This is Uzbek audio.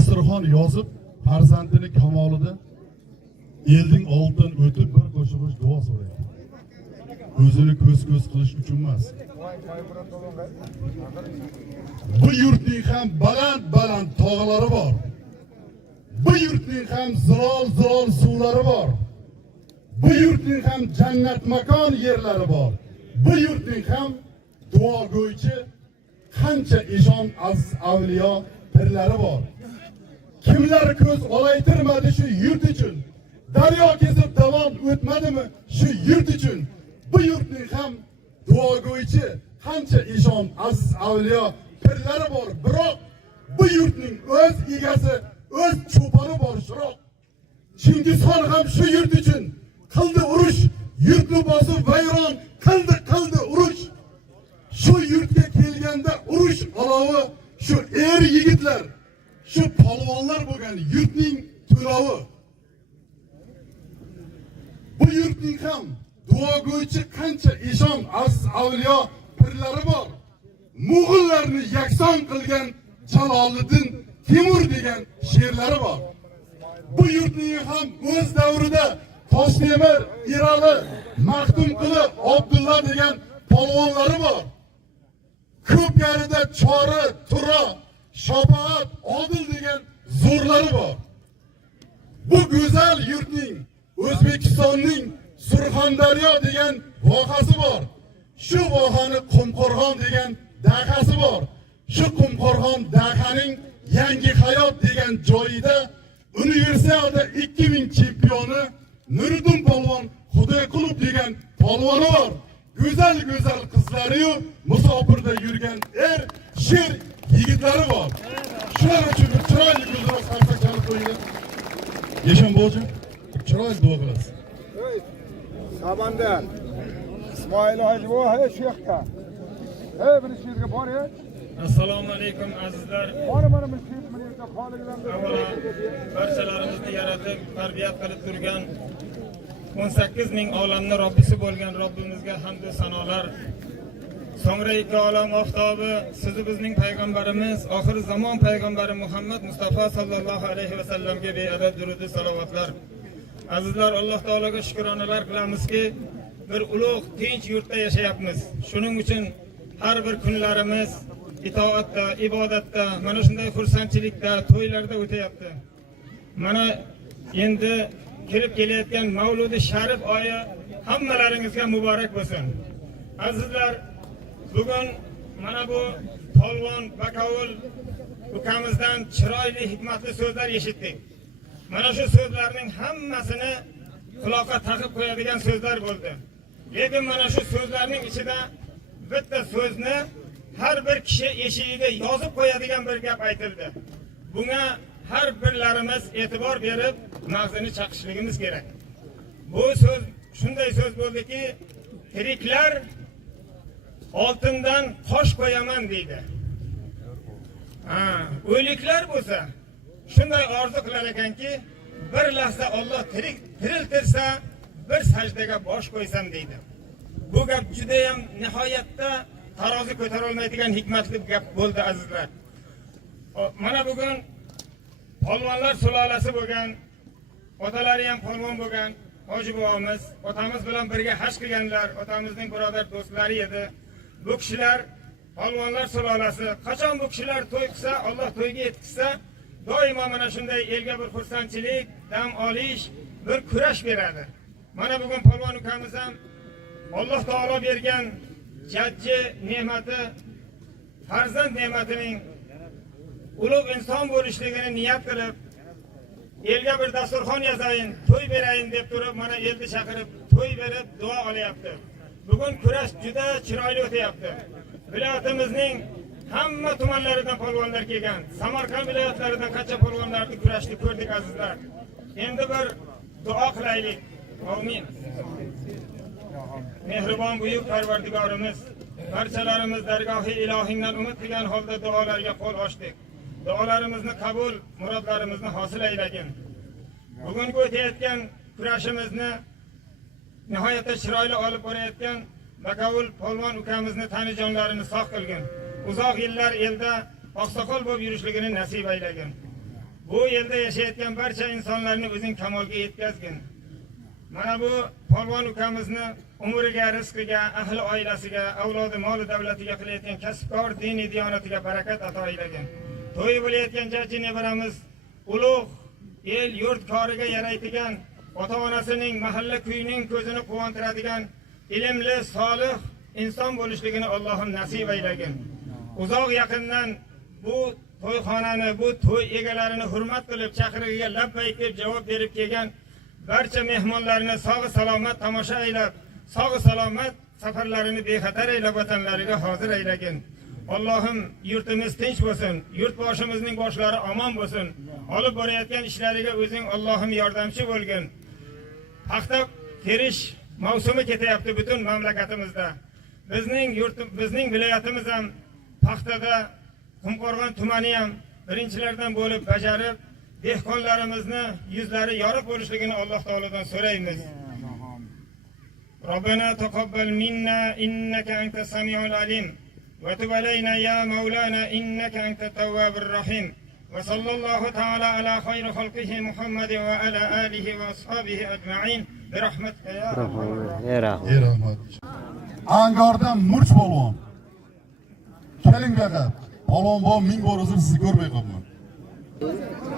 dasturxon yozib, farzandini kamolida elning oldidan o'tib bir qo'shig'ish duo so'raydi. O'zini ko'z qilish uchun emas. Bu yurtning ham baland tog'lari bor. Bu yurtning ham zilol suvlari bor. Bu yurtning ham jannat makon yerlari bor. Bu yurtning ham duogo'ychi qancha eshon aziz avliyo pirlari bor. Kimlar ko'z olaytirmadi shu yurt uchun? Daryo kesib davom o'tmadimi shu yurt uchun? Bu yurtning ham duogo'ychi qancha eshon aziz avliyo pirlari bor. Biroq bu yurtning o'z egasi, o'z cho'poni bor shiroq. Chingizxon ham shu yurt uchun qildi urush, yurtni bosib vayron qildi urush. Shu yurtga kelganda urush olovi shu yigitlar, shu polvonlar bo'lgan yurtning to'lovi. Bu yurtning ham duogo'ychi qancha eshon aziz avliyo pirlari bor. Mo'g'ullarni yakson qilgan Jaloliddin Temur degan she'rlari bor. Bu yurtning ham o'z davrida Toshtemir, Irali, Maxtumquli, Abdulla degan polvonlari bor. Ko'pkarida Chori, Tura, Shafaat, Odil degan zo'rlari bor. Bu go'zal yurtning O'zbekistonning Surxondaryo degan vohasi bor. Shu vohani Qumqo'rg'on degan dahasi bor. Shu Qumqo'rg'on dahaning Yangi hayot degan joyida Universiada 2000 chempioni Nuriddin polvon Xudoyqulov degan polvoni bor. Go'zal qizlari-yu musofirda yurgan sher yigitlari bor. Shular uchun chiroyli ko'zlar sarsak chalib qo'ydi. Yeshanbo'ji, chiroyli duo qilasiz. Sabandan İsmoil Hoji voha sheyxga. Bir she'rga boring. Assalomu alaykum azizlar. Mana bu she'rni qoligidan barchalarimizni yaratib, tarbiyat qilib turgan 18 ming olamni Robbisi bo'lgan Robbimizga hamd va sanolar. So'ngra ikki olam oftobi, sizni bizning payg'ambarimiz, oxir zamon payg'ambari Muhammad Mustafa sallallohu alayhi va sallamga beadad durud va salovatlar. Azizlar, Alloh taologa shukronalar qilamizki, bir ulug' tinch yurtda yashayapmiz. Shuning uchun har bir kunlarimiz itoatda, ibodatda, mana shunday xursandchilikda, to'ylarda o'tayapti. Mana endi kirib kelayotgan Mavludi Sharif oyi hammalaringizga muborak bo'lsin. Azizlar, bugun mana bu polvon Bakovul ukamizdan chiroyli, hikmatli so'zlar eshitdik. Mana shu so'zlarning hammasini quloqqa taqib qo'yadigan so'zlar bo'ldi. Lekin mana shu so'zlarning ichida bitta so'zni har bir kishi eshigiga yozib qo'yadigan bir gap aytildi. Bunga har birlarimiz e'tibor berib, mag'zini chaqishligimiz kerak. Bu so'z shunday so'z bo'ldiki, tiriklar oltindan qosh qo'yaman deydi. O'liklar bo'lsa shunday orzu qilar ekanki, bir lahza Alloh tiriltirsa, bir sajdaga bosh qo'ysam deydi. Bu gap juda ham nihoyatda tarozi ko'tara olmaydigan hikmatli gap bo'ldi azizlar. Mana bugun polvonlar sulolasi bo'lgan, otalari ham polvon bo'lgan hoji bobomiz, otamiz bilan birga haj qilganlar, otamizning birodar do'stlari edi. Bu kishilar polvonlar sulolasi. Qachon bu kishilar to'y qilsa, Alloh to'yga yetkazsa, doimo mana shunday elga bir xursandchilik, dam olish, bir kurash beradi. Mana bugun polvon ukamiz ham Alloh taolo bergan jajji ne'mati, farzand ne'matining ulug' inson bo'lishligini niyat qilib, elga bir dasturxon yazayin, to'y berayin deb turib, mana elni chaqirib, to'y berib, duo olyapti. Bugun kurash juda chiroyli o'tyapti. Viloyatimizning hamma tumanlaridan polvonlar kelgan. Samarqand viloyatlaridan qancha polvonlarni kurashni ko'rdik azizlar. Endi bir duo qilaylik. Amin. Mehribon buyuk Parvardigorimiz, barchalarimiz dargohi ilohingdan umid qilgan holda duolarga qo'l ochdik. Duolarimizni qabul, murodlarimizni hosil aylagin. Bugungi o'tayotgan kurashimizni nihoyatda chiroyli olib borayotgan Bakovul polvon ukamizni tanijonlarini sog' qilgin. Uzoq yillar elda oqsoqol bo'lib yurishligini nasib aylagin. bu yerda yashayotgan barcha insonlarni o'zing kamolga yetkazgin. Mana bu polvon ukamizni umriga, rizqiga, ahli oilasiga, avlodi, moli davlatiga qilayotgan kasbkor diniy diyonatiga barakat ato aylagin. To'y bo'layotgan jajji nevaramiz ulug' el yurt koriga yaraydigan, ota-onasining, mahalla kuyining ko'zini quvontiradigan ilmli, solih inson bo'lishligini Allohim nasib aylagin. Uzoq yaqindan bu to'yxonani, bu to'y egalarini hurmat qilib, chaqirig'iga labbayk deb javob berib kelgan barcha mehmonlarni sog' salomat tomosha aylab, sog' salomat safarlarini bexatar aylab vatanlariga hozir aylagin. Allohim yurtimiz tinch bo'lsin, yurtboshimizning boshlari omon bo'lsin. Olib borayotgan ishlariga o'zing Allohim yordamchi bo'lgin. Paxta terish mavsumi ketyapti butun mamlakatimizda. Bizning viloyatimiz ham paxtada Qumqo'rg'on tumani ham birinchilardan bo'lib bajarib, dehqonlarimizni yuzlari yorug' bo'lishligini Alloh taolodan so'raymiz. Robbana taqabbal minna innaka antas samiul alim va tub alayna ya maulana innaka antat tawwabur rahim. Va sallallohu taala ala khayri xalqihi Muhammad va ala alihi va ashabihi ajma'in bi rahmatika ya rahmat. Angordan Murch polvon. Keling baqa. Polvon ming bor o'zim sizni ko'rmay qolman.